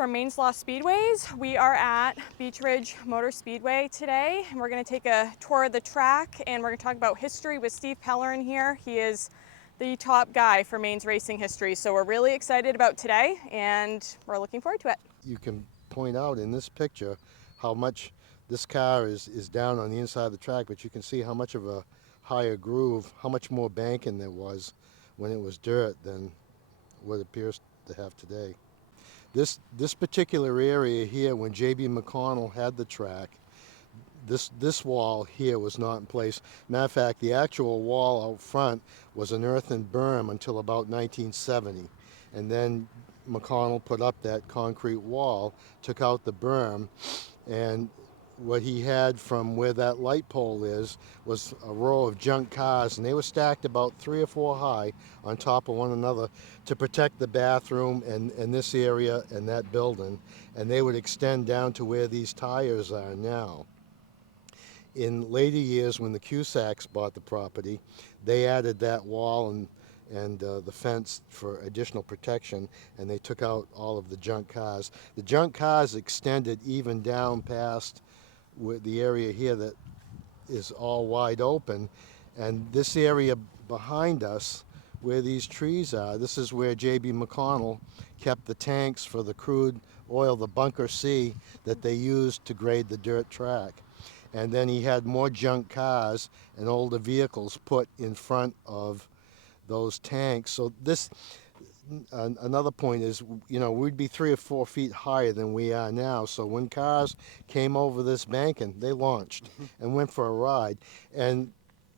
from Maine's Lost Speedways. We are at Beech Ridge Motor Speedway today, and we're going to take a tour of the track, and we're going to talk about history with Steve Pellerin here. He is the top guy for Maine's racing history, so we're really excited about today, and we're looking forward to it. You can point out in this picture how much this car is down on the inside of the track, but you can see how much of a higher groove, how much more banking there was when it was dirt than what it appears to have today. This particular area here, when J.B. McConnell had the track, this wall here was not in place. Matter of fact, the actual wall out front was an earthen berm until about 1970. And then McConnell put up that concrete wall, took out the berm, and what he had from where that light pole is was a row of junk cars, and they were stacked about 3 or 4 high on top of one another to protect the bathroom and this area and that building, and they would extend down to where these tires are now. In later years, when the Cusacks bought the property, they added that wall and the fence for additional protection, and they took out all of the junk cars. The junk cars extended even down past with the area here that is all wide open, and this area behind us where these trees are, this is where J.B. McConnell kept the tanks for the crude oil, the Bunker C, that they used to grade the dirt track. And then he had more junk cars and older vehicles put in front of those tanks. So this, another point is, you know, we'd be 3 or 4 feet higher than we are now. So when cars came over this banking, they launched and went for a ride. And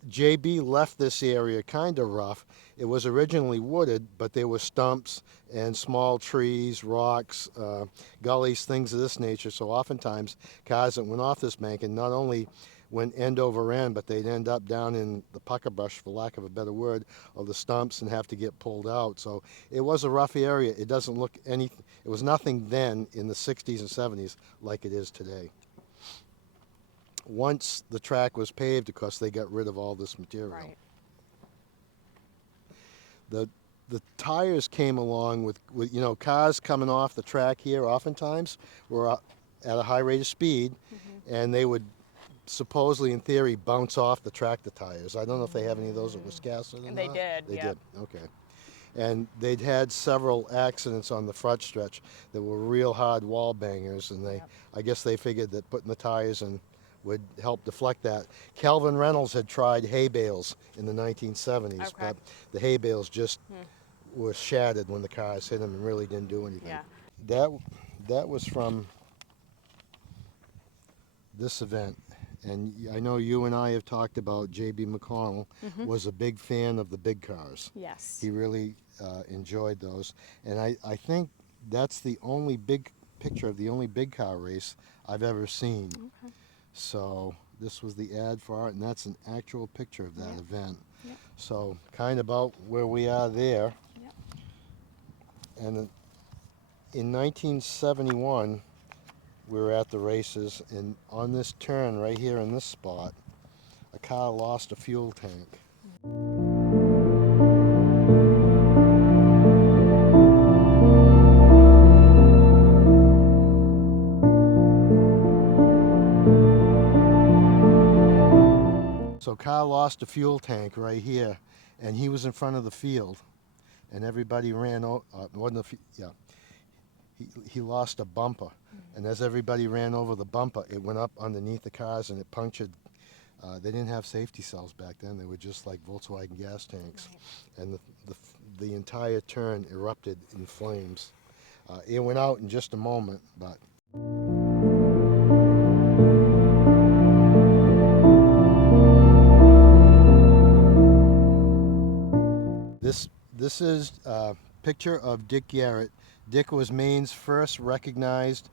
JB left this area kind of rough. It was originally wooded, but there were stumps and small trees, rocks, gullies, things of this nature. So oftentimes cars that went off this banking not only went end over end, but they'd end up down in the pucker brush, for lack of a better word, or the stumps, and have to get pulled out. So it was a rough area. It doesn't look it was nothing then in the 60s and 70s like it is today. Once the track was paved, of course, they got rid of all this material. Right. The tires came along with you know, cars coming off the track here oftentimes were at a high rate of speed, and they would supposedly, in theory, bounce off the tractor tires. I don't know if they have any of those at Wiscasset. And they did, They yeah. did, okay. And they'd had several accidents on the front stretch that were real hard wall bangers, and they, I guess they figured that putting the tires in would help deflect that. Calvin Reynolds had tried hay bales in the 1970s, but the hay bales just were shattered when the cars hit them and really didn't do anything. Yeah. That was from this event. And I know you and I have talked about J.B. McConnell was a big fan of the big cars. Yes. He really enjoyed those. And I think that's the only big picture of the only big car race I've ever seen. Okay. So this was the ad for it, and that's an actual picture of that event. Yep. So kind of about where we are there. Yep. And in 1971, we were at the races, and on this turn right here in this spot, a car lost a fuel tank. So car lost a fuel tank right here, and he was in front of the field, and everybody ran over. He lost a bumper, and as everybody ran over the bumper, it went up underneath the cars and it punctured. They didn't have safety cells back then. They were just like Volkswagen gas tanks, and the entire turn erupted in flames. It went out in just a moment, but. This is a picture of Dick Garrett. Dick was Maine's first recognized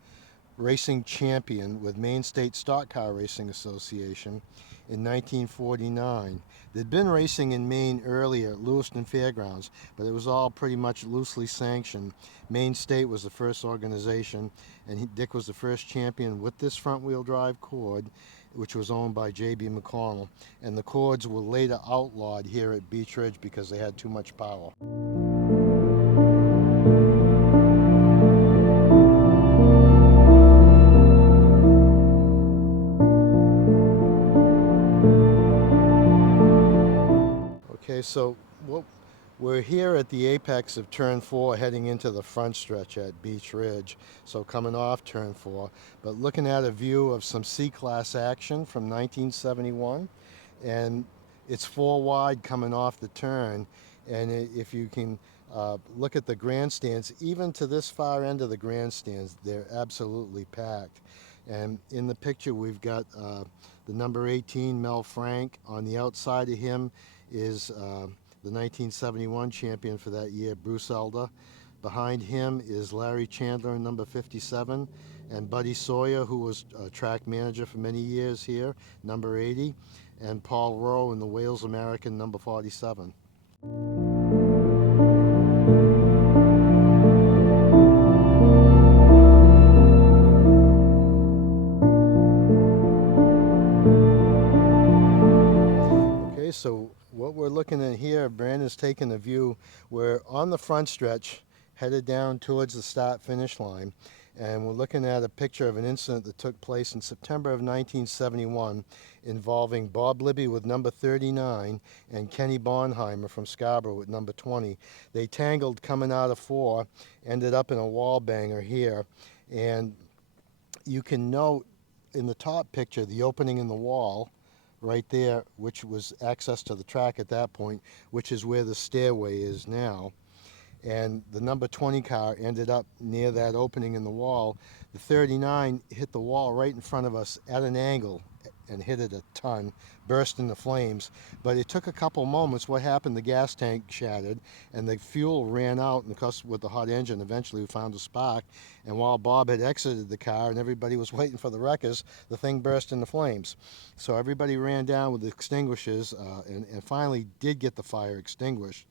racing champion with Maine State Stock Car Racing Association in 1949. They'd been racing in Maine earlier at Lewiston Fairgrounds, but it was all pretty much loosely sanctioned. Maine State was the first organization, and Dick was the first champion with this front-wheel drive cord, which was owned by J.B. McConnell, and the cords were later outlawed here at Beech Ridge because they had too much power. Okay, so what we're here at the apex of turn 4 heading into the front stretch at Beech Ridge. So coming off turn 4, but looking at a view of some C-Class action from 1971. And it's 4 wide coming off the turn. And if you can look at the grandstands, even to this far end of the grandstands, they're absolutely packed. And in the picture, we've got the number 18, Mel Frank. On the outside of him is the 1971 champion for that year, Bruce Elder. Behind him is Larry Chandler in number 57, and Buddy Sawyer, who was a track manager for many years here, number 80, and Paul Rowe in the Wales American, number 47. Okay, so what we're looking at here, Brandon's taking a view. We're on the front stretch, headed down towards the start-finish line, and we're looking at a picture of an incident that took place in September of 1971 involving Bob Libby with number 39 and Kenny Bonheimer from Scarborough with number 20. They tangled coming out of 4, ended up in a wall banger here, and you can note in the top picture the opening in the wall right there, which was access to the track at that point, which is where the stairway is now. And the number 20 car ended up near that opening in the wall. The 39 hit the wall right in front of us at an angle and hit it a ton, burst into flames. But it took a couple moments. What happened, the gas tank shattered and the fuel ran out, and of course with the hot engine eventually we found a spark, and while Bob had exited the car and everybody was waiting for the wreckers, the thing burst into flames. So everybody ran down with extinguishers and finally did get the fire extinguished.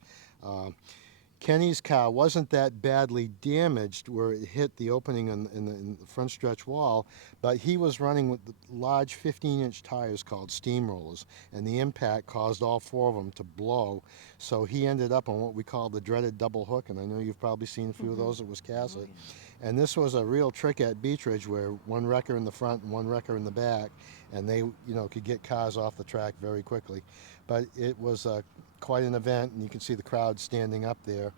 Kenny's car wasn't that badly damaged where it hit the opening in the front stretch wall, but he was running with large 15-inch tires called steamrollers, and the impact caused all 4 of them to blow. So he ended up on what we call the dreaded double hook, and I know you've probably seen a few of those at Wiscasset. And this was a real trick at Beech Ridge where one wrecker in the front and one wrecker in the back, and they could get cars off the track very quickly. But it was quite an event, and you can see the crowd standing up there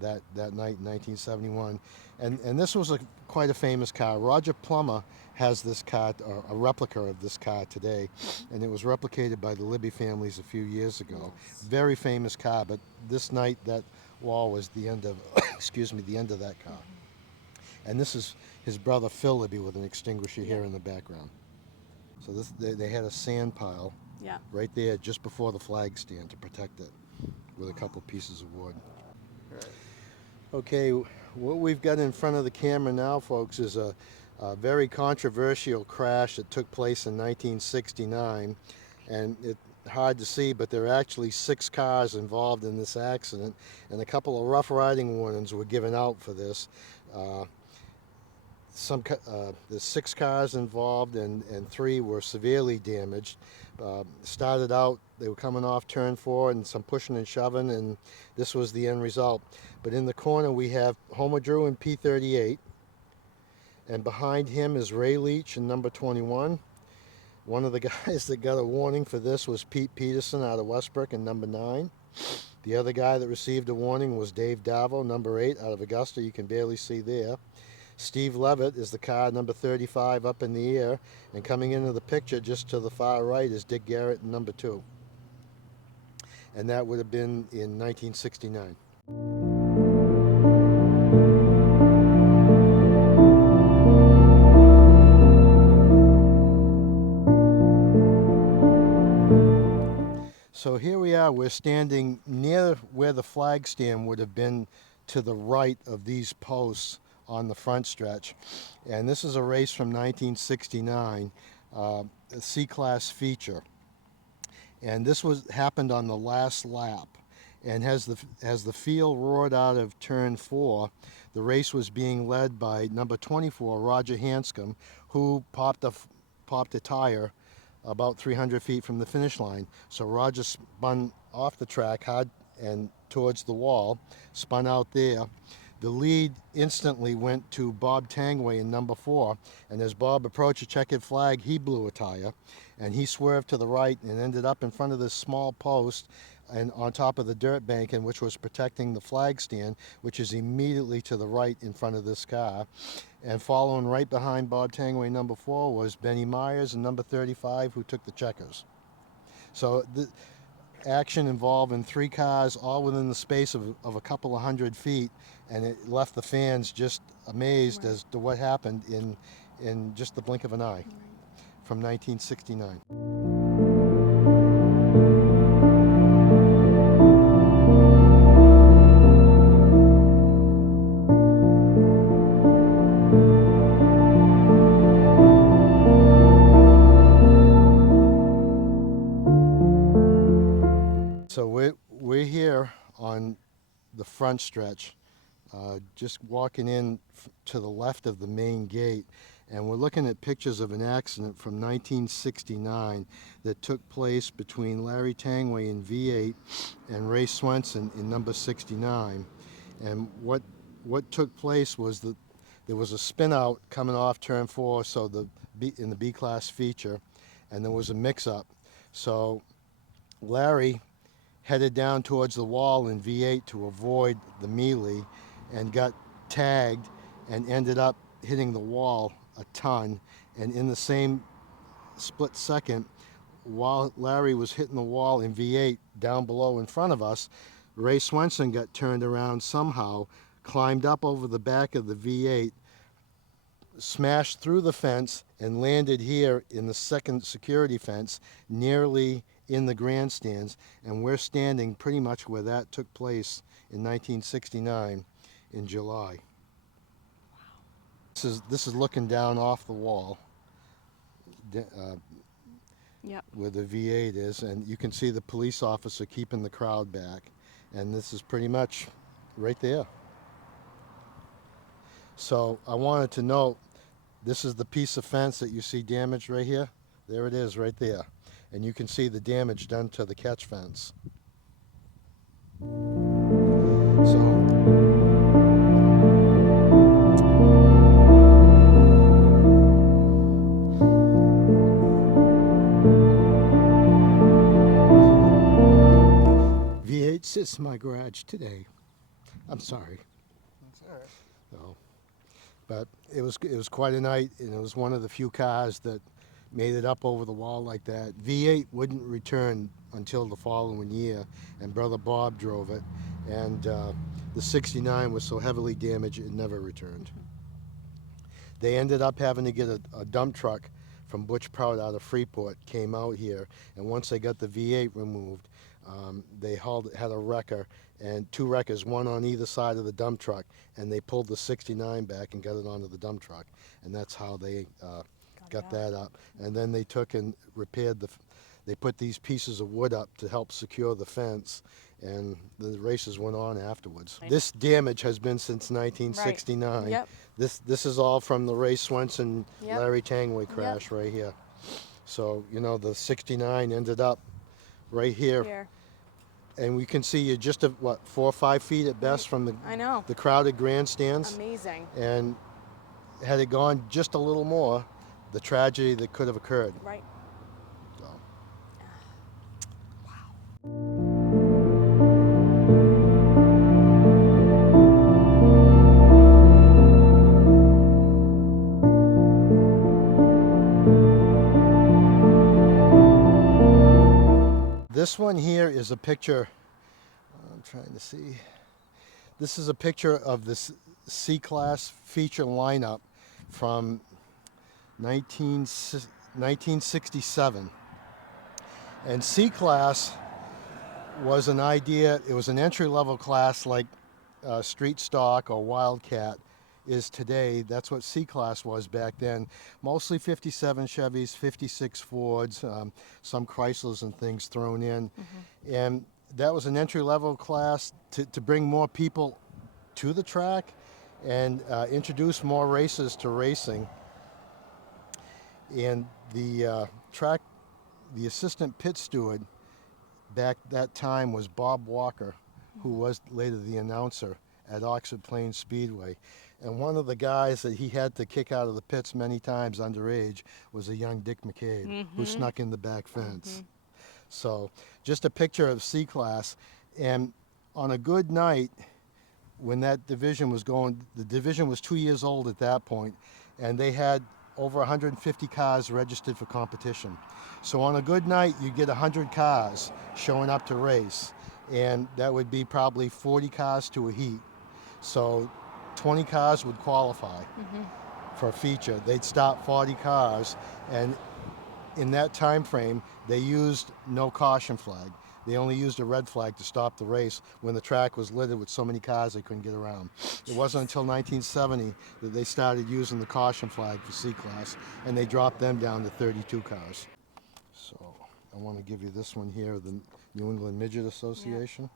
that night in 1971. And this was quite a famous car. Roger Plummer has this car, a replica of this car today, and it was replicated by the Libby families a few years ago. Very famous car, but this night that wall was the end of, excuse me, the end of that car. And this is his brother Phil Libby with an extinguisher here in the background. So they had a sand pile right there just before the flag stand to protect it with a couple pieces of wood. Okay, what we've got in front of the camera now, folks, is a very controversial crash that took place in 1969. And it's hard to see, but there are actually 6 cars involved in this accident, and a couple of rough riding warnings were given out for this. There's 6 cars involved, and 3 were severely damaged. Started out, they were coming off turn 4 and some pushing and shoving, and this was the end result. But in the corner we have Homer Drew in P38, and behind him is Ray Leach in number 21. One of the guys that got a warning for this was Pete Peterson out of Westbrook in number 9. The other guy that received a warning was Dave Davo, number 8, out of Augusta. You can barely see there. Steve Levitt is the car number 35 up in the air, and coming into the picture just to the far right is Dick Garrett in number 2. And that would have been in 1969. So here we are, we're standing near where the flag stand would have been to the right of these posts on the front stretch. And this is a race from 1969, a C-Class feature. And this happened on the last lap. And as the field roared out of turn 4, the race was being led by number 24, Roger Hanscom, who popped a tire about 300 feet from the finish line. So Roger spun off the track hard and towards the wall, spun out there. The lead instantly went to Bob Tanguay in number 4, and as Bob approached a checkered flag, he blew a tire, and he swerved to the right and ended up in front of this small post and on top of the dirt banking, which was protecting the flag stand, which is immediately to the right in front of this car. And following right behind Bob Tanguay number 4 was Benny Myers and number 35, who took the checkers. So the action involving 3 cars all within the space of a couple of hundred feet, and it left the fans just amazed as to what happened in just the blink of an eye from 1969. So we're here on the front stretch, just walking in to the left of the main gate, and we're looking at pictures of an accident from 1969 that took place between Larry Tanguay in V8 and Ray Swenson in number 69. And what took place was that there was a spin out coming off turn 4, so in the B class feature, and there was a mix up. So Larry headed down towards the wall in V8 to avoid the melee and got tagged and ended up hitting the wall a ton. And in the same split second, while Larry was hitting the wall in V8 down below in front of us, Ray Swenson got turned around somehow, climbed up over the back of the V8, smashed through the fence, and landed here in the second security fence, nearly in the grandstands. And we're standing pretty much where that took place in 1969 in July. This is looking down off the wall where the V8 is, and you can see the police officer keeping the crowd back. And this is pretty much right there. So I wanted to note, this is the piece of fence that you see damaged right here. There it is right there. And you can see the damage done to the catch fence. So V8 sits in my garage today. I'm sorry. That's all right. So, but it was quite a night, and it was one of the few cars that made it up over the wall like that. V8 wouldn't return until the following year, and Brother Bob drove it, and the 69 was so heavily damaged it never returned. They ended up having to get a dump truck from Butch Prout out of Freeport, came out here, and once they got the V8 removed, they had a wrecker, and 2 wreckers, one on either side of the dump truck, and they pulled the 69 back and got it onto the dump truck, and that's how they got that up. And then they took and repaired they put these pieces of wood up to help secure the fence, and the races went on afterwards. Right. This damage has been since 1969. Right. Yep. This is all from the Ray Swenson, Yep. Larry Tanguay crash right here. So, you know, the 69 ended up right here. And we can see you just, 4 or 5 feet at best from the crowded grandstands. Amazing. And had it gone just a little more, the tragedy that could have occurred. Right. So. This one here is a picture, I'm trying to see. This is a picture of this C-Class feature lineup from 1967. And C-Class was an idea, it was an entry-level class like Street Stock or Wildcat is today. That's what C-Class was back then. Mostly 57 Chevys, 56 Fords, some Chryslers and things thrown in. And that was an entry-level class to bring more people to the track and introduce more races to racing. And the assistant pit steward back that time was Bob Walker, who was later the announcer at Oxford Plains Speedway. And one of the guys that he had to kick out of the pits many times underage was a young Dick McCabe, who snuck in the back fence. So just a picture of C-Class. And on a good night, when that division was going, the division was 2 years old at that point, and they had over 150 cars registered for competition. So on a good night, you get 100 cars showing up to race, and that would be probably 40 cars to a heat. So 20 cars would qualify for a feature. They'd start 40 cars, and in that time frame, they used no caution flag. They only used a red flag to stop the race when the track was littered with so many cars they couldn't get around. It wasn't until 1970 that they started using the caution flag for C-Class, and they dropped them down to 32 cars. So I want to give you this one here, the New England Midget Association.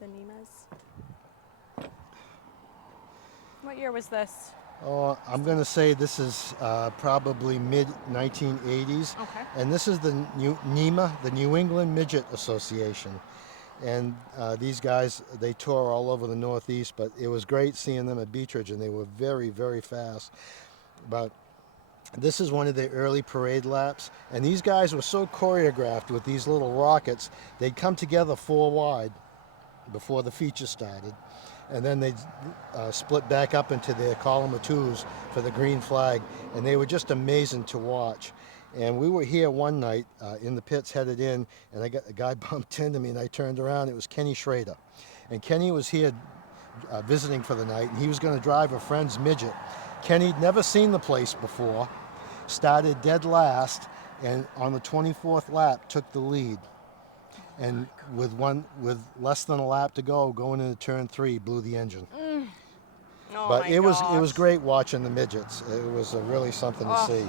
The NEMAs. What year was this? Oh, I'm going to say this is probably mid-1980s. Okay. And this is the NEMA, the New England Midget Association. And these guys, they tour all over the Northeast, but it was great seeing them at Beech Ridge, and they were very, very fast. But this is one of the early parade laps, and these guys were so choreographed with these little rockets, they'd come together 4 wide before the feature started, and then they'd split back up into their column of 2s for the green flag, and they were just amazing to watch. And we were here one night in the pits headed in, and a guy bumped into me, and I turned around. It was Kenny Schrader, and Kenny was here visiting for the night, and he was going to drive a friend's midget. Kenny'd never seen the place before, started dead last, and on the 24th lap took the lead. And with less than a lap to go, going into turn 3, blew the engine. Oh But it was gosh. great watching the midgets. It was really something to see.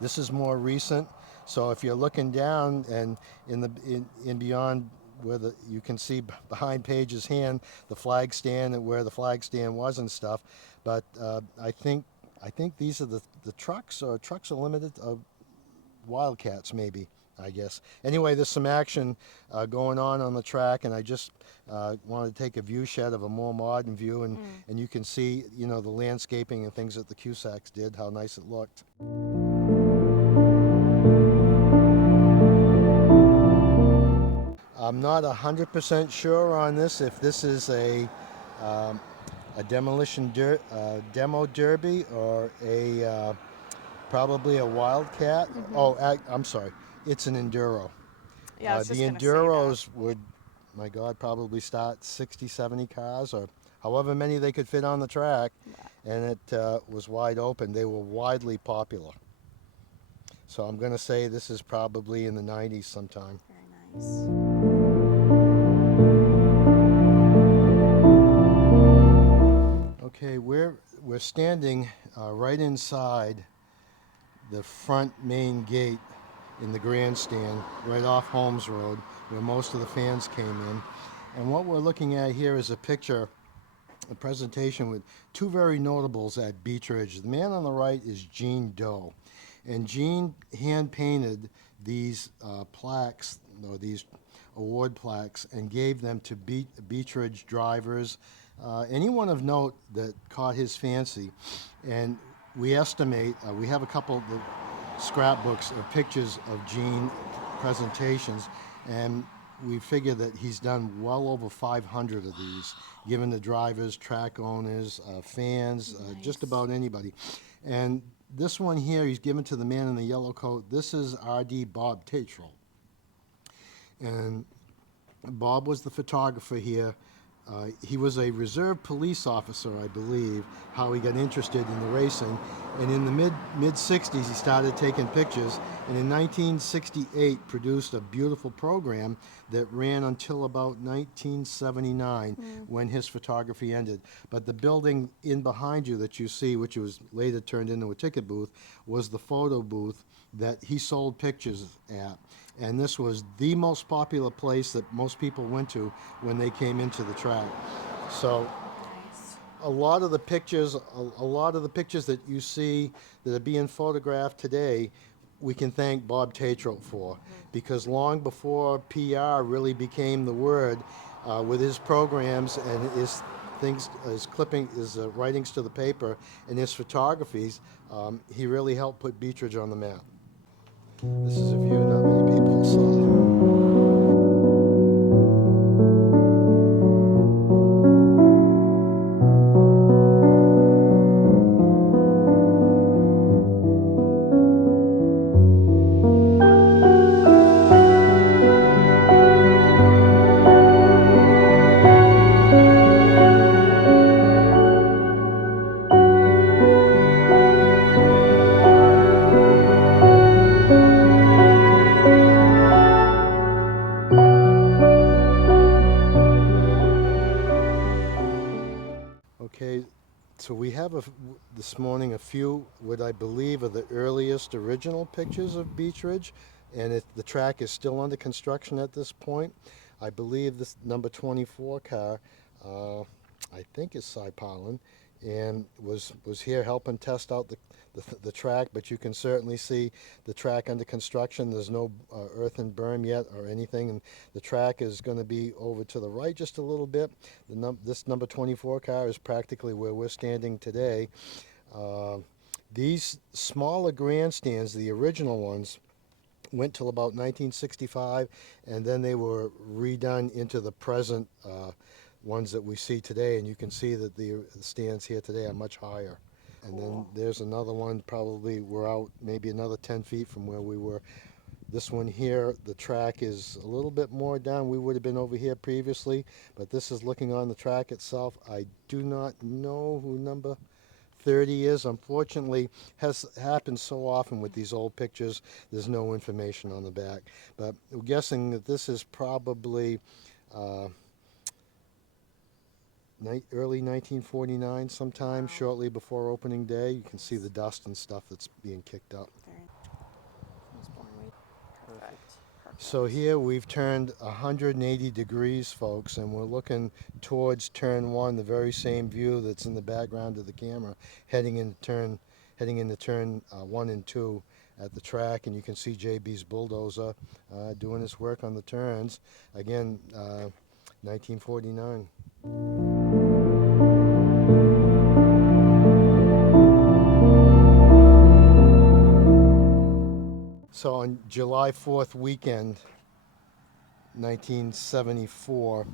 This is more recent, so if you're looking down and in beyond where you can see behind Paige's hand the flag stand and where the flag stand was and stuff. But I think these are the trucks, or trucks are limited. Wildcats maybe, I guess. Anyway, there's some action going on the track, and I just wanted to take a view shed of a more modern view, and you can see, you know, the landscaping and things that the Cusacks did, how nice it looked. I'm not 100% sure on this, if this is a demolition demo derby or probably a wildcat. Oh, I'm sorry, it's an enduro. Yeah, I was The just gonna say enduros would, my God, probably start 60, 70 cars, or however many they could fit on the track, and it was wide open. They were widely popular. So I'm going to say this is probably in the 90s sometime. Very nice. Okay, we're standing right inside the front main gate in the grandstand, right off Holmes Road, where most of the fans came in. And what we're looking at here is a picture, a presentation with 2 very notables at Beech Ridge. The man on the right is Gene Doe, and Gene hand-painted these plaques, or these award plaques, and gave them to Beech Ridge drivers, anyone of note that caught his fancy. And we estimate, we have a couple of the scrapbooks of pictures of Gene presentations, and we figure that he's done well over 500 of these, given to drivers, track owners, fans, just about anybody. And this one here, he's given to the man in the yellow coat. This is R.D. Bob Tatro. And Bob was the photographer here. He was a reserve police officer, I believe, how he got interested in the racing. And in the mid-60s, he started taking pictures, and in 1968 produced a beautiful program that ran until about 1979 when his photography ended. But the building in behind you that you see, which was later turned into a ticket booth, was the photo booth that he sold pictures at. And this was the most popular place that most people went to when they came into the track. So a lot of the pictures that you see that are being photographed today, we can thank Bob Tatro for, because long before PR really became the word, with his programs and his things, his writings to the paper and his photographies, he really helped put Beech Ridge on the map. This is a view not many people saw. this morning a few, what I believe are the earliest original pictures of Beech Ridge, and the track is still under construction at this point. I believe this number 24 car, I think is Cy Pollen, and was here helping test out the track, but you can certainly see the track under construction. There's no earthen berm yet or anything, and the track is going to be over to the right just a little bit. This number 24 car is practically where we're standing today. These smaller grandstands, the original ones, went till about 1965, and then they were redone into the present ones that we see today, and you can see that the stands here today are much higher. And then there's another one, probably we're out maybe another 10 feet from where we were. This one here, the track is a little bit more down. We would have been over here previously, but this is looking on the track itself. I do not know who number 30 is. Unfortunately, has happened so often with these old pictures, there's no information on the back. But we're guessing that this is probably early 1949 sometime. Wow. Shortly before opening day. You can see the dust and stuff that's being kicked up. Perfect. So here we've turned 180 degrees, folks, and we're looking towards turn one, the very same view that's in the background of the camera, heading into turn 1 and 2 at the track, and you can see JB's bulldozer doing his work on the turns. Again, 1949. So on July 4th weekend, 1974,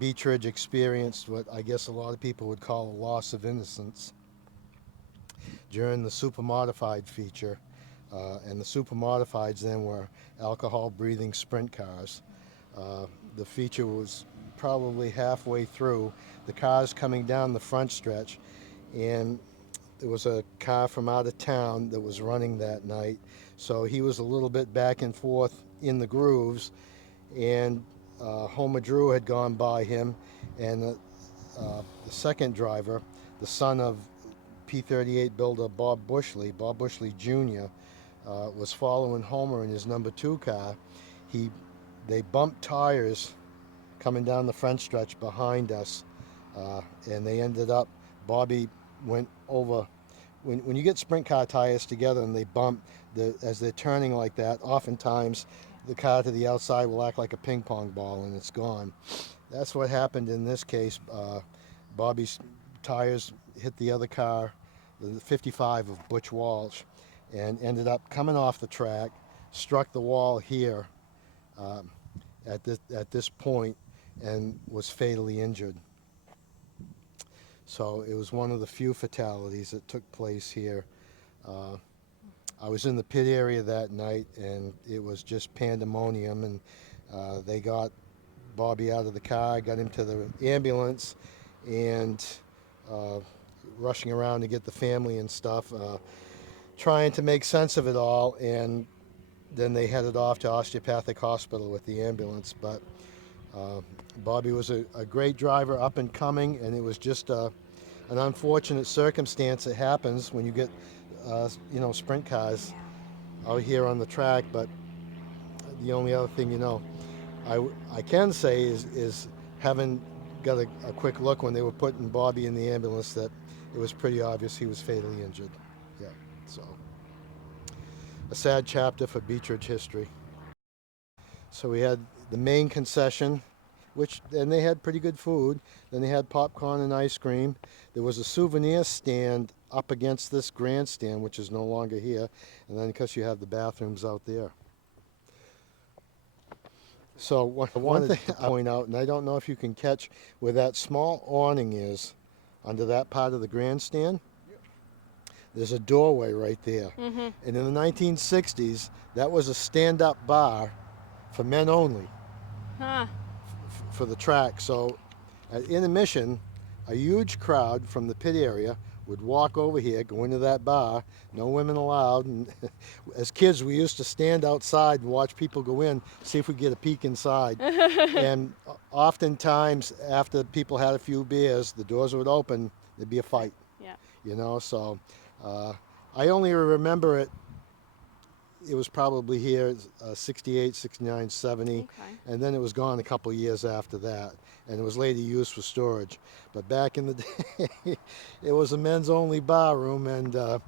Beech Ridge experienced what I guess a lot of people would call a loss of innocence during the super modified feature. And the super modifieds then were alcohol-breathing sprint cars. The feature was probably halfway through. The cars coming down the front stretch, and there was a car from out of town that was running that night, so he was a little bit back and forth in the grooves, and Homer Drew had gone by him, and the second driver, the son of P-38 builder Bob Bushley Jr., was following Homer in his number 2 car. They bumped tires coming down the front stretch behind us, and they ended up, Bobby went over. When you get sprint car tires together and they bump, as they're turning like that, oftentimes the car to the outside will act like a ping pong ball and it's gone. That's what happened in this case. Bobby's tires hit the other car, the 55 of Butch Walsh, and ended up coming off the track, struck the wall here at this point, and was fatally injured. So it was one of the few fatalities that took place here. I was in the pit area that night, and it was just pandemonium, and they got Bobby out of the car, got him to the ambulance, and rushing around to get the family and stuff, trying to make sense of it all, and then they headed off to Osteopathic Hospital with the ambulance. But Bobby was a great driver, up and coming, and it was just an unfortunate circumstance that happens when you get sprint cars out here on the track. But the only other thing I can say is having got a quick look when they were putting Bobby in the ambulance, that it was pretty obvious he was fatally injured. Yeah, so a sad chapter for Beech Ridge history. So we had the main concession, and they had pretty good food. Then they had popcorn and ice cream. There was a souvenir stand up against this grandstand, which is no longer here. And then, because you have the bathrooms out there. So one thing I point out, and I don't know if you can catch where that small awning is under that part of the grandstand. There's a doorway right there. Mm-hmm. And in the 1960s, that was a stand-up bar for men only. Huh. For the track. So at intermission, a huge crowd from the pit area would walk over here, go into that bar, no women allowed. And as kids, we used to stand outside and watch people go in, see if we could get a peek inside. And oftentimes, after people had a few beers, the doors would open, there'd be a fight. Yeah. you know. So I only remember it. It was probably here 68, 69, 70, Okay. and then it was gone a couple years after that, and it was later used for storage. But back in the day, it was a men's only bar room, and a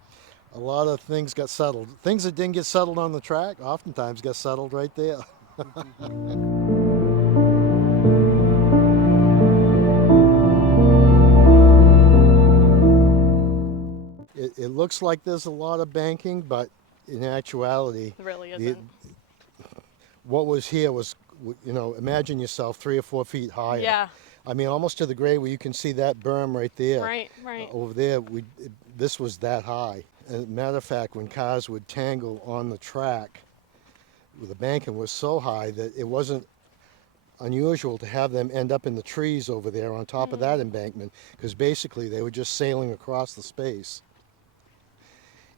lot of things got settled. Things that didn't get settled on the track oftentimes got settled right there. It looks like there's a lot of banking, but in actuality, It really the, isn't. what was here was, you know, imagine yourself 3 or 4 feet higher. Yeah. I mean, almost to the grade where you can see that berm right there. Right, right. Over there, this was that high. As a matter of fact, when cars would tangle on the track, the banking was so high that it wasn't unusual to have them end up in the trees over there on top of that embankment, because basically they were just sailing across the space.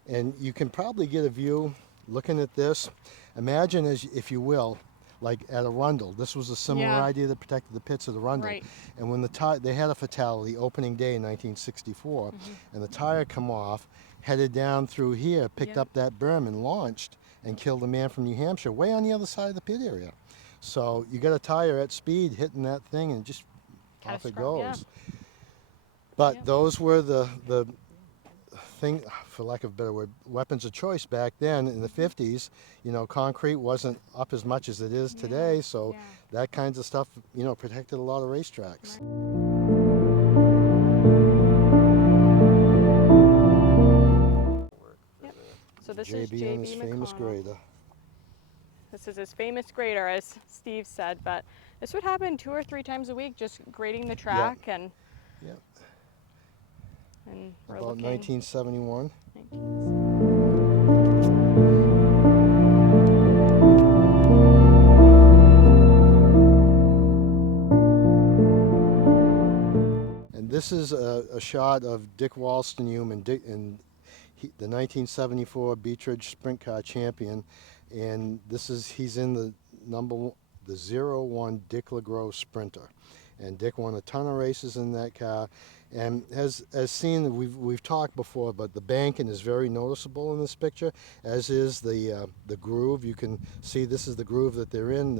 And you can probably get a view looking at this. Imagine, as if you will, like at a Rundle. This was a similar Yeah. idea that protected the pits of the Rundle. Right. And when they had a fatality opening day in 1964, and the tire come off, headed down through here, picked Yeah. up that berm and launched and killed a man from New Hampshire way on the other side of the pit area. So you got a tire at speed hitting that thing and just off it Catastrophic. Yeah. goes. But Yep. those were the thing, for lack of a better word, weapons of choice back then in the 50s. You know, concrete wasn't up as much as it is today, so Yeah. that kinds of stuff, you know, protected a lot of racetracks. Yep. So this is JB on his JB famous McConnell. grader. This is his famous grader, as Steve said, but this would happen 2 or 3 times a week, just grading the track and Yep. we're About looking. 1971. And this is a shot of Dick Wolstenholme and the 1974 Beech Ridge Sprint Car champion, and he's in the the 01 Dick LeGros Sprinter, and Dick won a ton of races in that car. And as seen, we've talked before, but the banking is very noticeable in this picture, as is the groove. You can see this is the groove that they're in.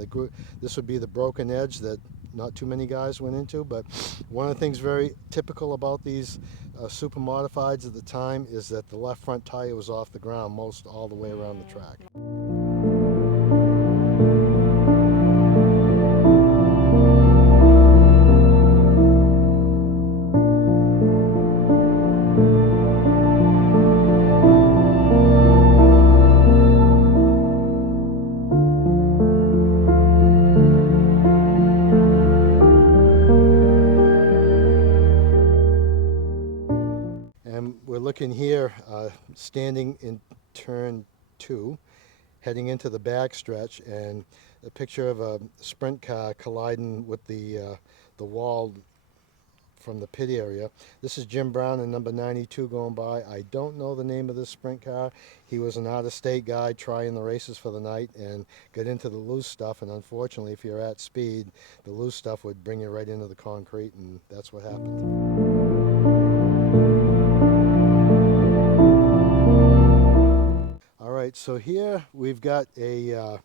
This would be the broken edge that not too many guys went into. But one of the things very typical about these super modifieds at the time is that the left front tire was off the ground most all the way around the track. And we're looking here, standing in turn 2, heading into the backstretch, and a picture of a sprint car colliding with the wall from the pit area. This is Jim Brown in number 92 going by. I don't know the name of this sprint car. He was an out-of-state guy trying the races for the night and got into the loose stuff, and unfortunately, if you're at speed, the loose stuff would bring you right into the concrete, and that's what happened. All right, so here we've got a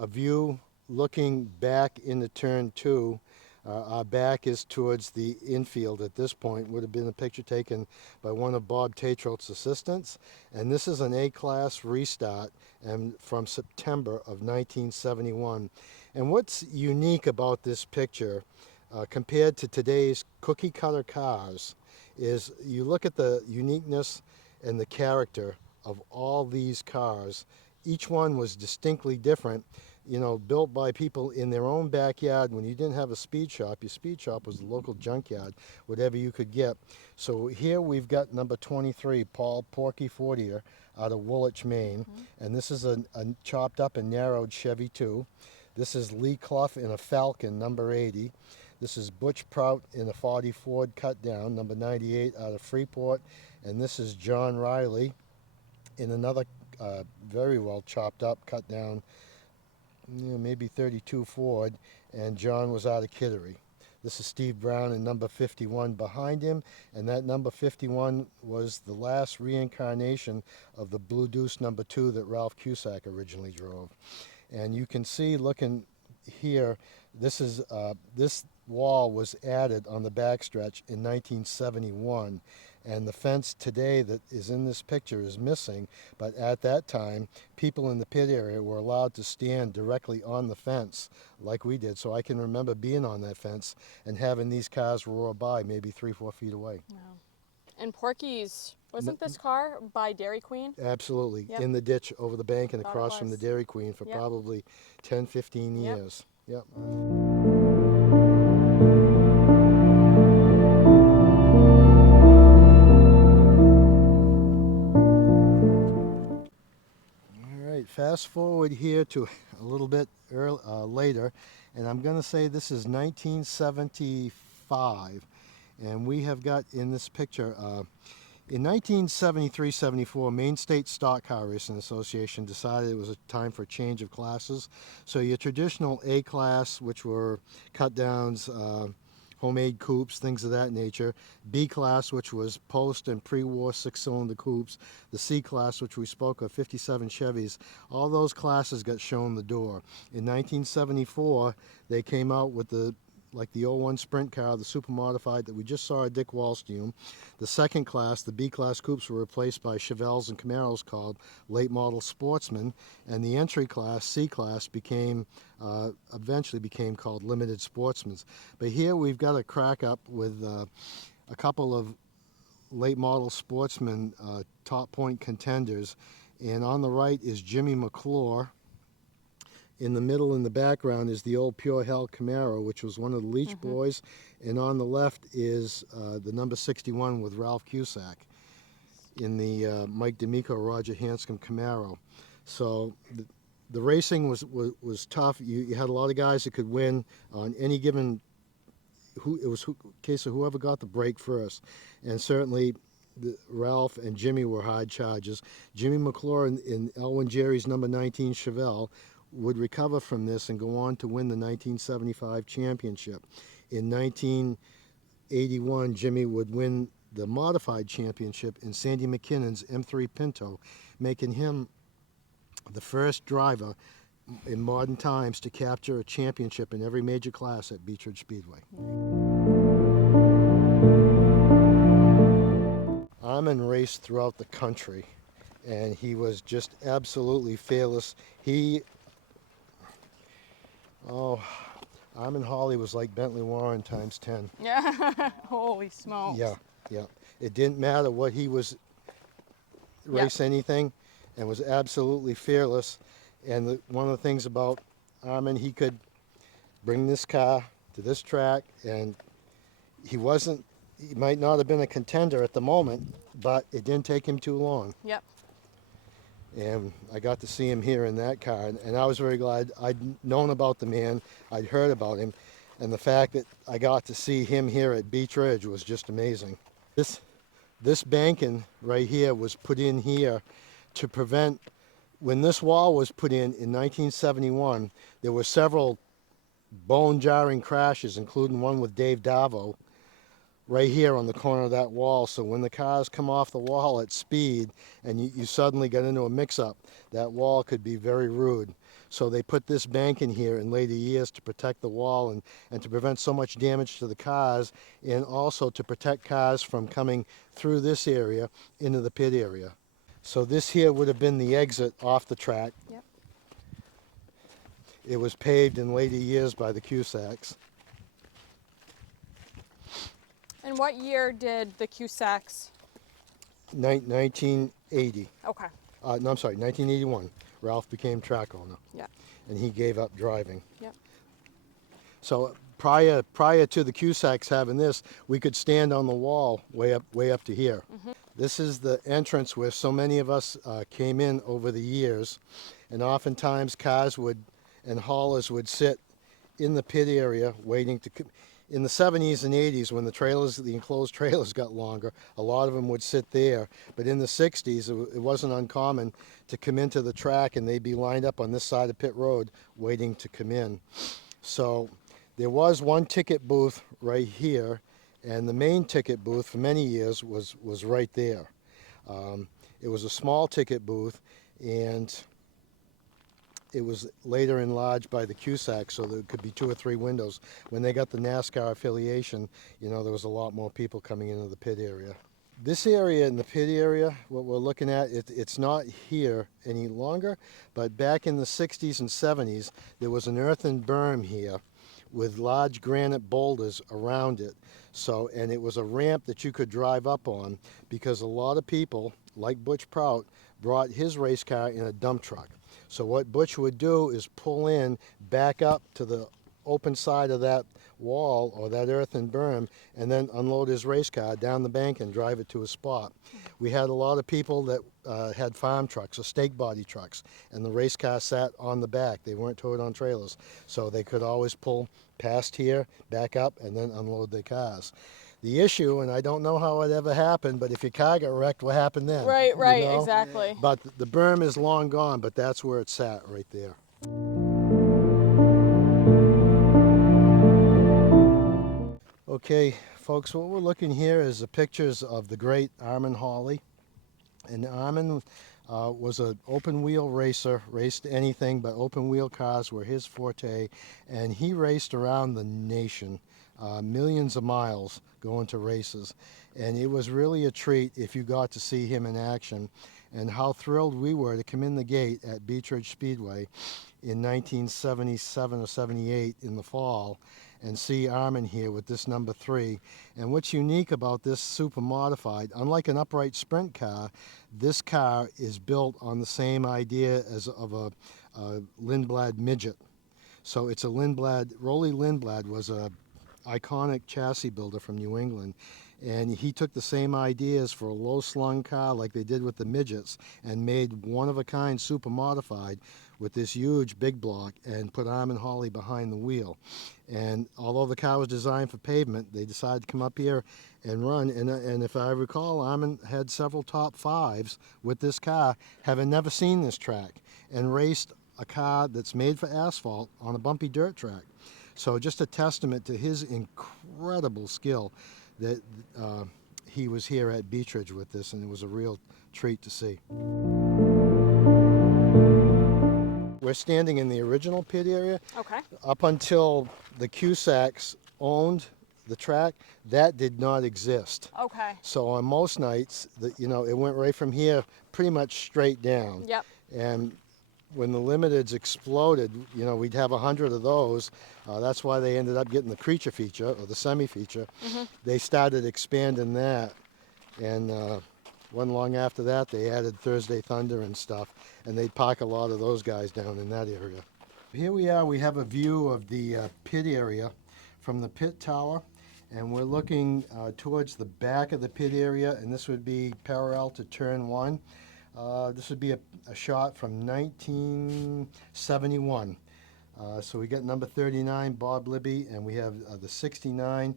view looking back into turn 2. Our back is towards the infield at this point. Would have been a picture taken by one of Bob Tatro's assistants. And this is an A-class restart and from September of 1971. And what's unique about this picture compared to today's cookie cutter cars is you look at the uniqueness and the character of all these cars. Each one was distinctly different, you know, built by people in their own backyard. When you didn't have a speed shop, your speed shop was the local junkyard, whatever you could get. So here we've got number 23, Paul Porky Fortier out of Woolwich, Maine. And this is a chopped up and narrowed Chevy 2. This is Lee Clough in a Falcon, number 80. This is Butch Prout in a 40 Ford cut down, number 98 out of Freeport. And this is John Riley in another very well chopped up, cut down, you know, maybe 32 Ford, and John was out of Kittery. This is Steve Brown and number 51 behind him, and that number 51 was the last reincarnation of the Blue Deuce number 2 that Ralph Cusack originally drove. And you can see, looking here, this wall was added on the backstretch in 1971, and the fence today that is in this picture is missing, but at that time people in the pit area were allowed to stand directly on the fence like we did. So I can remember being on that fence and having these cars roar by maybe 3-4 feet away. Wow. And Porky's, wasn't this car by Dairy Queen? Absolutely. Yep. In the ditch over the bank and Thought it across from the was. Dairy Queen for Yep. probably 10-15 Yep. years. Yep. Fast forward here to a little bit later, and I'm going to say this is 1975, and we have got in this picture, in 1973-74, Maine State Stock Car Racing Association decided it was a time for a change of classes. So your traditional A class, which were cut downs, homemade coupes, things of that nature. B class, which was post and pre-war 6-cylinder coupes. The C class, which we spoke of, 57 Chevys. All those classes got shown the door. In 1974, they came out with the '01 Sprint car, the super modified that we just saw at Dick Wallstein. The second class, the B class coupes, were replaced by Chevelles and Camaros called late model Sportsman, and the entry class, C class, eventually became called limited Sportsmans. But here we've got a crack up with a couple of late model Sportsman top point contenders, and on the right is Jimmy McClure. In the middle, in the background, is the old Pure Hell Camaro, which was one of the Leach boys. And on the left is the number 61 with Ralph Cusack in the Mike D'Amico, Roger Hanscom Camaro. So the racing was tough. You had a lot of guys that could win on any given, it was a case of whoever got the break first. And certainly Ralph and Jimmy were hard charges. Jimmy McClure in Elwin Jerry's number 19 Chevelle would recover from this and go on to win the 1975 championship. In 1981, Jimmy would win the modified championship in Sandy McKinnon's M3 Pinto, making him the first driver in modern times to capture a championship in every major class at Beech Ridge Speedway. Arman raced throughout the country, and he was just absolutely fearless. Arman Holley was like Bentley Warren times 10. Yeah. Holy smokes. Yeah. It didn't matter what he was, race anything, and was absolutely fearless. And one of the things about Arman, he could bring this car to this track, and he might not have been a contender at the moment, but it didn't take him too long. Yep. And I got to see him here in that car, and I was very glad. I'd known about the man, I'd heard about him, and the fact that I got to see him here at Beech Ridge was just amazing. This banking right here was put in here to prevent, when this wall was put in 1971, there were several bone-jarring crashes, including one with Dave Davo, right here on the corner of that wall. So when the cars come off the wall at speed and you suddenly get into a mix-up, that wall could be very rude. So they put this bank in here in later years to protect the wall and to prevent so much damage to the cars, and also to protect cars from coming through this area into the pit area. So this here would have been the exit off the track. Yep. It was paved in later years by the Cusacks. And what year did the Cusacks? 1980. Okay. No, I'm sorry, 1981. Ralph became track owner. Yeah. And he gave up driving. Yep. So prior to the Cusacks having this, we could stand on the wall way up to here. This is the entrance where so many of us came in over the years, and oftentimes cars and haulers would sit in the pit area waiting to. In the 70s and 80s, when the enclosed trailers got longer, a lot of them would sit there. But in the 60s, it wasn't uncommon to come into the track and they'd be lined up on this side of pit road waiting to come in. So there was one ticket booth right here, and the main ticket booth for many years was right there. It was a small ticket booth, and it was later enlarged by the Cusack so there could be 2 or 3 windows. When they got the NASCAR affiliation, you know, there was a lot more people coming into the pit area. This area in the pit area, what we're looking at, it's not here any longer, but back in the 60s and 70s, there was an earthen berm here with large granite boulders around it. So, and it was a ramp that you could drive up on because a lot of people, like Butch Prout, brought his race car in a dump truck. So what Butch would do is pull in, back up to the open side of that wall or that earthen berm, and then unload his race car down the bank and drive it to a spot. We had a lot of people that had farm trucks or stake body trucks, and the race car sat on the back. They weren't towed on trailers, so they could always pull past here, back up, and then unload their cars. The issue, and I don't know how it ever happened, but if your car got wrecked, what happened then? Right, right, You know? exactly. But the berm is long gone, but that's where it sat, right there. Okay, folks, what we're looking here is the pictures of the great Arman Holley. And Arman was an open wheel racer, raced anything but open wheel cars were his forte, and he raced around the nation, millions of miles going to races. And it was really a treat if you got to see him in action, and how thrilled we were to come in the gate at Beech Ridge Speedway in 1977 or 78 in the fall and see Arman here with this number 3. And what's unique about this super modified, unlike an upright sprint car, this car is built on the same idea as of a Lindblad Midget. So it's a Lindblad. Rolly Lindblad was a iconic chassis builder from New England, and he took the same ideas for a low slung car like they did with the Midgets and made one of a kind super modified with this huge big block and put Arman Holley behind the wheel. And although the car was designed for pavement, they decided to come up here and run. And if I recall, Arman had several top 5s with this car, having never seen this track, and raced a car that's made for asphalt on a bumpy dirt track. So just a testament to his incredible skill that he was here at Beech Ridge with this, and it was a real treat to see. We're standing in the original pit area. Okay. Up until the Cusacks owned the track, that did not exist. Okay. So on most nights, you know, it went right from here pretty much straight down. Yep. And when the limiteds exploded, you know, we'd have 100 of those. That's why they ended up getting the creature feature or the semi-feature. Mm-hmm. They started expanding that, and one long after that, they added Thursday Thunder and stuff, and they'd park a lot of those guys down in that area. Here we are. We have a view of the pit area from the pit tower, and we're looking towards the back of the pit area, and this would be parallel to turn 1. This would be a shot from 1971. So we got number 39, Bob Libby, and we have the 69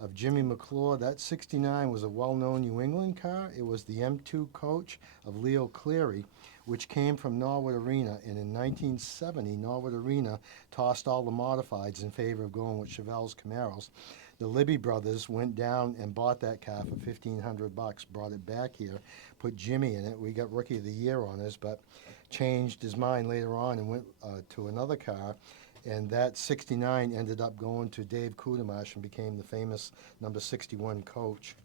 of Jimmy McClure. That 69 was a well-known New England car. It was the M2 coach of Leo Cleary, which came from Norwood Arena. And in 1970, Norwood Arena tossed all the modifieds in favor of going with Chevelles Camaros. The Libby brothers went down and bought that car for $1,500, brought it back here, put Jimmy in it. We got Rookie of the Year on us, but changed his mind later on and went to another car. And that 69 ended up going to Dave Kudamash and became the famous number 61 coach.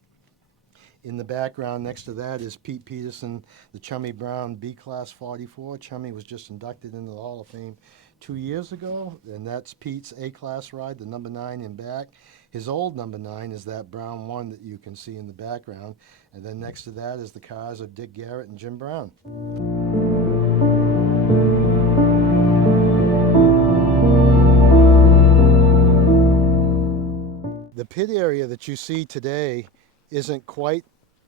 In the background next to that is Pete Peterson, the Chummy Brown B-Class 44. Chummy was just inducted into the Hall of Fame 2 years ago, and that's Pete's A-Class ride, the number 9 in back. His old number 9 is that brown one that you can see in the background, and then next to that is the cars of Dick Garrett and Jim Brown. The pit area that you see today isn't quite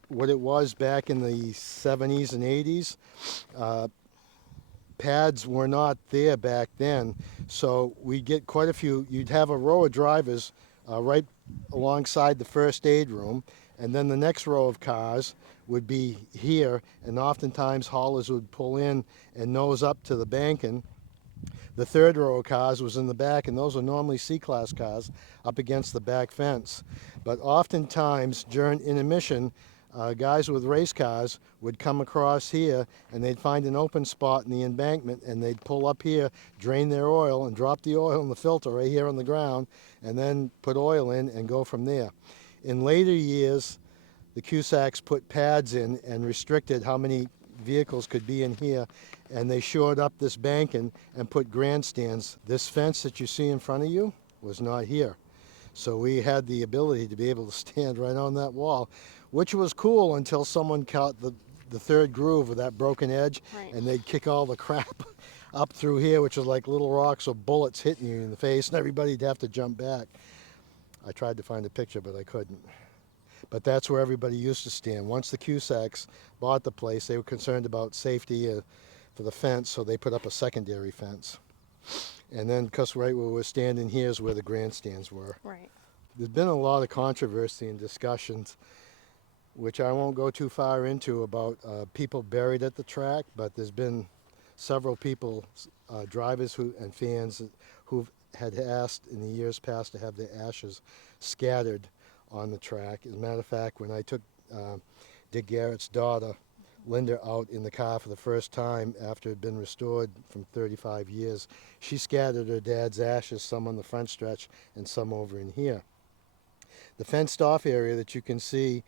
what it was back in the 70s and 80s. Pads were not there back then, so we'd get quite a few. You'd have a row of drivers right alongside the first aid room, and then the next row of cars would be here, and oftentimes haulers would pull in and nose up to the banking. The third row of cars was in the back, and those are normally C-Class cars up against the back fence. But oftentimes during intermission, guys with race cars would come across here and they'd find an open spot in the embankment and they'd pull up here, drain their oil, and drop the oil in the filter right here on the ground, and then put oil in and go from there. In later years, the Cusacks put pads in and restricted how many vehicles could be in here, and they shored up this banking and put grandstands. This fence that you see in front of you was not here. So we had the ability to be able to stand right on that wall, which was cool until someone caught the third groove with that broken edge, Right. and they'd kick all the crap up through here, which was like little rocks or bullets hitting you in the face, and everybody'd have to jump back. I tried to find a picture, but I couldn't. But that's where everybody used to stand. Once the Cusacks bought the place, they were concerned about safety for the fence, so they put up a secondary fence. And then, because right where we're standing here is where the grandstands were. Right. There's been a lot of controversy and discussions, which I won't go too far into, about people buried at the track, but there's been several people, drivers and fans, who had asked in the years past to have their ashes scattered on the track. As a matter of fact, when I took Dick Garrett's daughter, Linda, out in the car for the first time after it had been restored from 35 years, she scattered her dad's ashes, some on the front stretch and some over in here. The fenced off area that you can see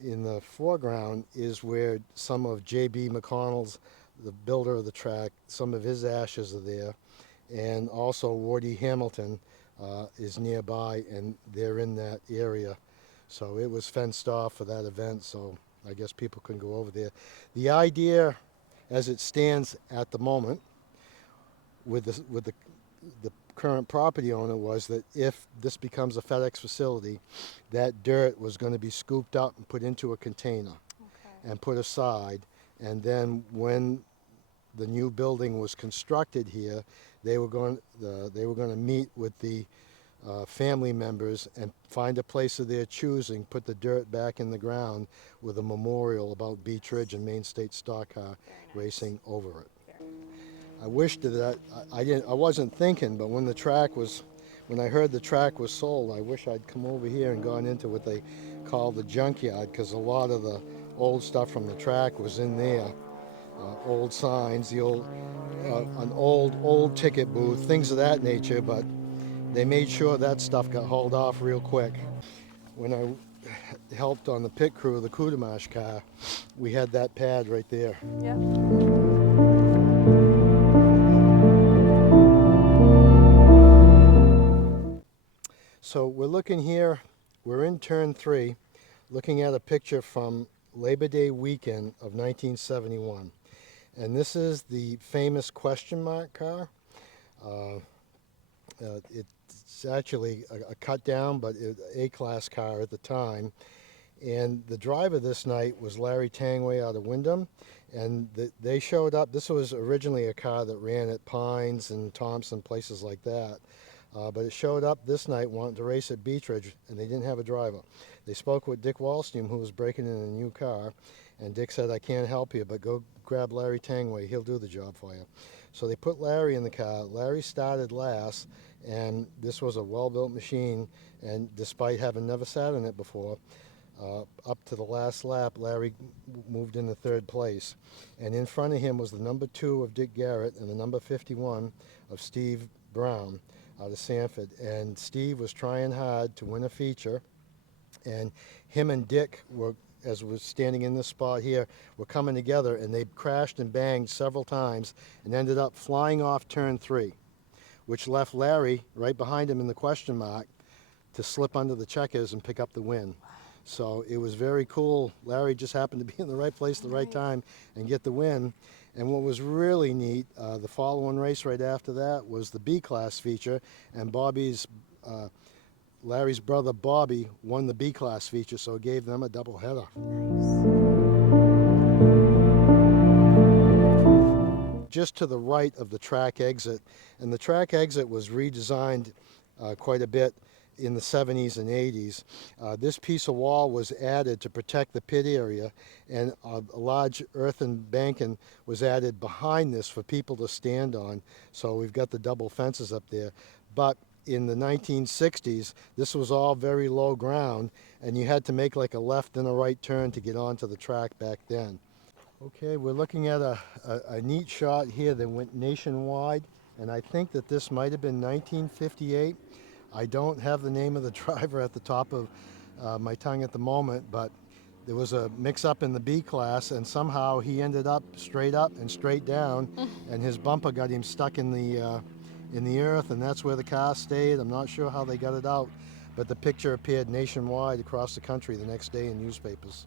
in the foreground is where some of J.B. McConnell's, the builder of the track, some of his ashes are there. And also Wardy Hamilton is nearby, and they're in that area. So it was fenced off for that event, so I guess people can go over there. The idea, as it stands at the moment, with the current property owner, was that if this becomes a FedEx facility, that dirt was going to be scooped up and put into a container and put aside. And then when the new building was constructed here, they were going to meet with the family members and find a place of their choosing, put the dirt back in the ground with a memorial about Beech Ridge and Main State Stock Car racing over it. I wished that I wasn't thinking, but when I heard the track was sold, I wish I'd come over here and gone into what they call the junkyard, because a lot of the old stuff from the track was in there. Old signs, an old ticket booth, things of that nature, but they made sure that stuff got hauled off real quick. When I helped on the pit crew of the Kudamash car, we had that pad right there. Yeah. So we're looking here, we're in turn 3, looking at a picture from Labor Day weekend of 1971. And this is the famous question mark car. It's actually a cut down, but A-class car at the time. And the driver this night was Larry Tanguay out of Wyndham. And they showed up. This was originally a car that ran at Pines and Thompson, places like that. But it showed up this night wanting to race at Beech Ridge, and they didn't have a driver. They spoke with Dick Wallstein, who was breaking in a new car. And Dick said, "I can't help you, but go grab Larry Tanguay. He'll do the job for you." So they put Larry in the car. Larry started last, and this was a well-built machine. And despite having never sat in it before, up to the last lap, Larry moved into third place. And in front of him was the number 2 of Dick Garrett and the number 51 of Steve Brown out of Sanford. And Steve was trying hard to win a feature. And him and Dick were, as was standing in this spot here, were coming together, and they crashed and banged several times and ended up flying off turn 3, which left Larry right behind him in the question mark to slip under the checkers and pick up the win. So it was very cool. Larry just happened to be in the right place at the right time and get the win. And what was really neat, the following race right after that was the B-class feature, and Larry's brother Bobby won the B-class feature, so it gave them a double header. Just to the right of the track exit, and the track exit was redesigned quite a bit. in the 70s and 80s. This piece of wall was added to protect the pit area, and a large earthen banking was added behind this for people to stand on. So we've got the double fences up there. But in the 1960s, this was all very low ground, and you had to make like a left and a right turn to get onto the track back then. Okay, we're looking at a neat shot here that went nationwide, and I think that this might have been 1958. I don't have the name of the driver at the top of my tongue at the moment, but there was a mix-up in the B class, and somehow he ended up straight up and straight down, and his bumper got him stuck in the earth, and that's where the car stayed. I'm not sure how they got it out, but the picture appeared nationwide across the country the next day in newspapers.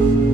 you.